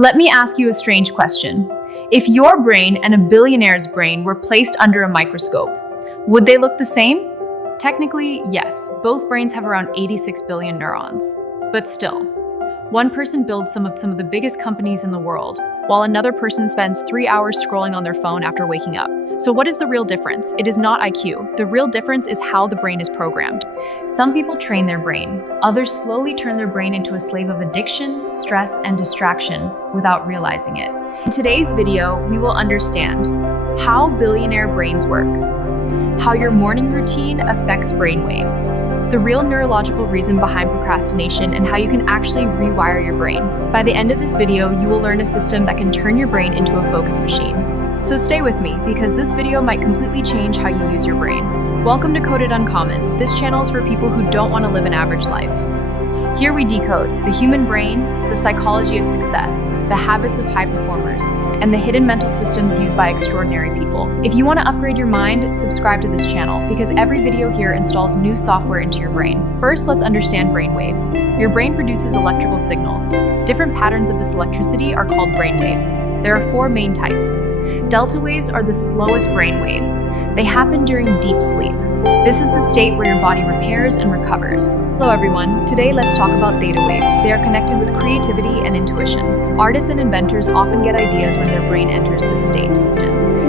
Let me ask you a strange question. If your brain and a billionaire's brain were placed under a microscope, would they look the same? Technically, yes. Both brains have around 86 billion neurons. But still, one person builds some of the biggest companies in the world, while another person spends 3 hours scrolling on their phone after waking up. So what is the real difference? It is not IQ. The real difference is how the brain is programmed. Some people train their brain. Others slowly turn their brain into a slave of addiction, stress, and distraction without realizing it. In today's video, we will understand how billionaire brains work, how your morning routine affects brainwaves, the real neurological reason behind procrastination, and how you can actually rewire your brain. By the end of this video, you will learn a system that can turn your brain into a focus machine. So stay with me, because this video might completely change how you use your brain. Welcome to Coded Uncommon. This channel is for people who don't want to live an average life. Here we decode the human brain, the psychology of success, the habits of high performers, and the hidden mental systems used by extraordinary people. If you want to upgrade your mind, subscribe to this channel, because every video here installs new software into your brain. First, let's understand brainwaves. Your brain produces electrical signals. Different patterns of this electricity are called brainwaves. There are 4 main types. Delta waves are the slowest brain waves. They happen during deep sleep. This is the state where your body repairs and recovers. Hello everyone, today let's talk about theta waves. They are connected with creativity and intuition. Artists and inventors often get ideas when their brain enters this state.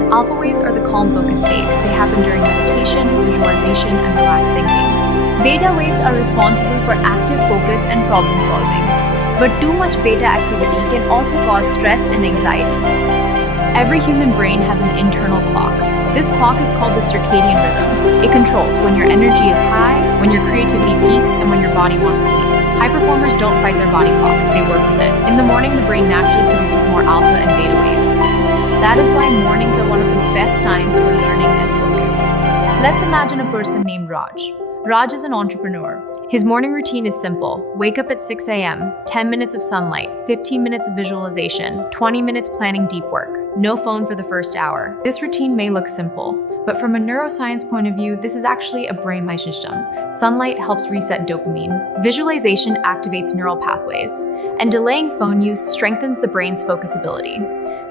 Alpha waves are the calm focus state. They happen during meditation, visualization, and relaxed thinking. Beta waves are responsible for active focus and problem solving. But too much beta activity can also cause stress and anxiety. Every human brain has an internal clock. This clock is called the circadian rhythm. It controls when your energy is high, when your creativity peaks, and when your body wants sleep. High performers don't fight their body clock, they work with it. In the morning, the brain naturally produces more alpha and beta waves. That is why mornings are one of the best times for learning and focus. Let's imagine a person named Raj. Raj is an entrepreneur. His morning routine is simple. Wake up at 6 a.m., 10 minutes of sunlight, 15 minutes of visualization, 20 minutes planning deep work. No phone for the first hour. This routine may look simple, but from a neuroscience point of view, this is actually a brain system. Sunlight helps reset dopamine. Visualization activates neural pathways, and delaying phone use strengthens the brain's focus ability.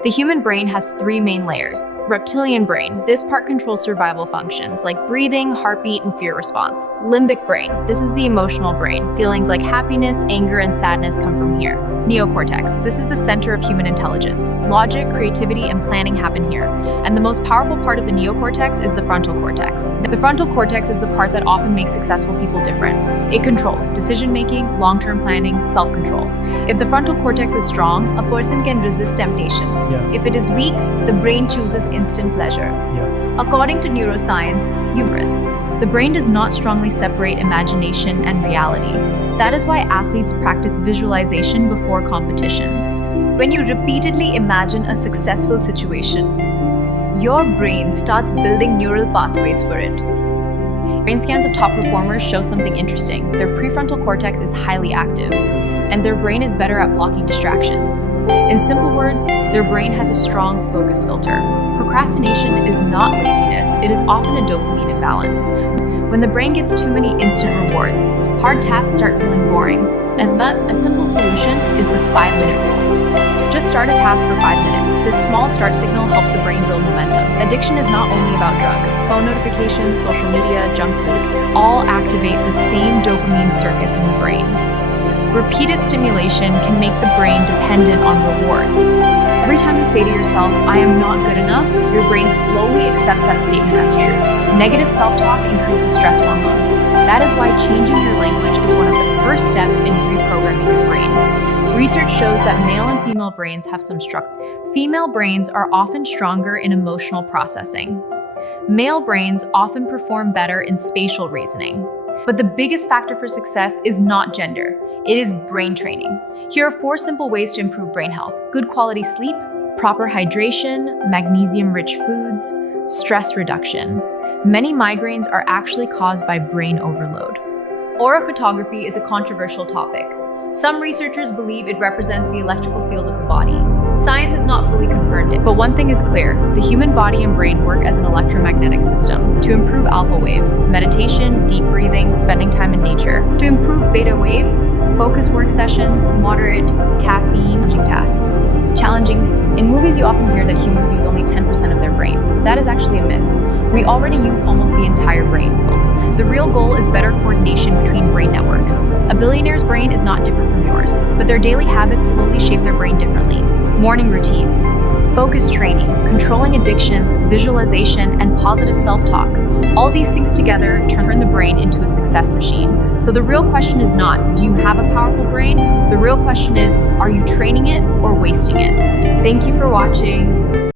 The human brain has 3 main layers. Reptilian brain. This part controls survival functions like breathing, heartbeat, and fear response. Limbic brain. This is the emotional brain. Feelings like happiness, anger, and sadness come from here. Neocortex. This is the center of human intelligence. Logic, creativity, and planning happen here. And the most powerful part of the neocortex is the frontal cortex. The frontal cortex is the part that often makes successful people different. It controls decision-making, long-term planning, self-control. If the frontal cortex is strong, a person can resist temptation. If it is weak, the brain chooses instant pleasure. According to neuroscience, the brain does not strongly separate imagination and reality. That is why athletes practice visualization before competitions. When you repeatedly imagine a successful situation, your brain starts building neural pathways for it. Brain scans of top performers show something interesting. Their prefrontal cortex is highly active, and their brain is better at blocking distractions. In simple words, their brain has a strong focus filter. Procrastination is not laziness, it is often a dopamine imbalance. When the brain gets too many instant rewards, hard tasks start feeling boring. But a simple solution is the 5-minute rule. Just start a task for 5 minutes. This small start signal helps the brain build momentum. Addiction is not only about drugs. Phone notifications, social media, junk food, all activate the same dopamine circuits in the brain. Repeated stimulation can make the brain dependent on rewards. Every time you say to yourself, "I am not good enough," your brain slowly accepts that statement as true. Negative self-talk increases stress hormones. That is why changing your language is one of the first steps in reprogramming your brain. Research shows that male and female brains have some structure. Female brains are often stronger in emotional processing. Male brains often perform better in spatial reasoning. But the biggest factor for success is not gender, it is brain training. Here are 4 simple ways to improve brain health: good quality sleep, proper hydration, magnesium-rich foods, stress reduction. Many migraines are actually caused by brain overload. Aura photography is a controversial topic. Some researchers believe it represents the electrical field of the body. Science has not fully confirmed it, but one thing is clear: the human body and brain work as an electromagnetic system. To improve alpha waves, meditation, deep breathing, spending time in nature. To improve beta waves, focus work sessions, moderate caffeine tasks. movies you often hear that humans use only 10% of their brain, but that is actually a myth. We already use almost the entire brain. The real goal is better coordination between brain networks. A billionaire's brain is not different from yours, but their daily habits slowly shape their brain differently. Morning routines, focus training, controlling addictions, visualization, and positive self-talk. All these things together turn the brain into a success machine. So the real question is not, do you have a powerful brain? The real question is, are you training it or wasting it? Thank you for watching.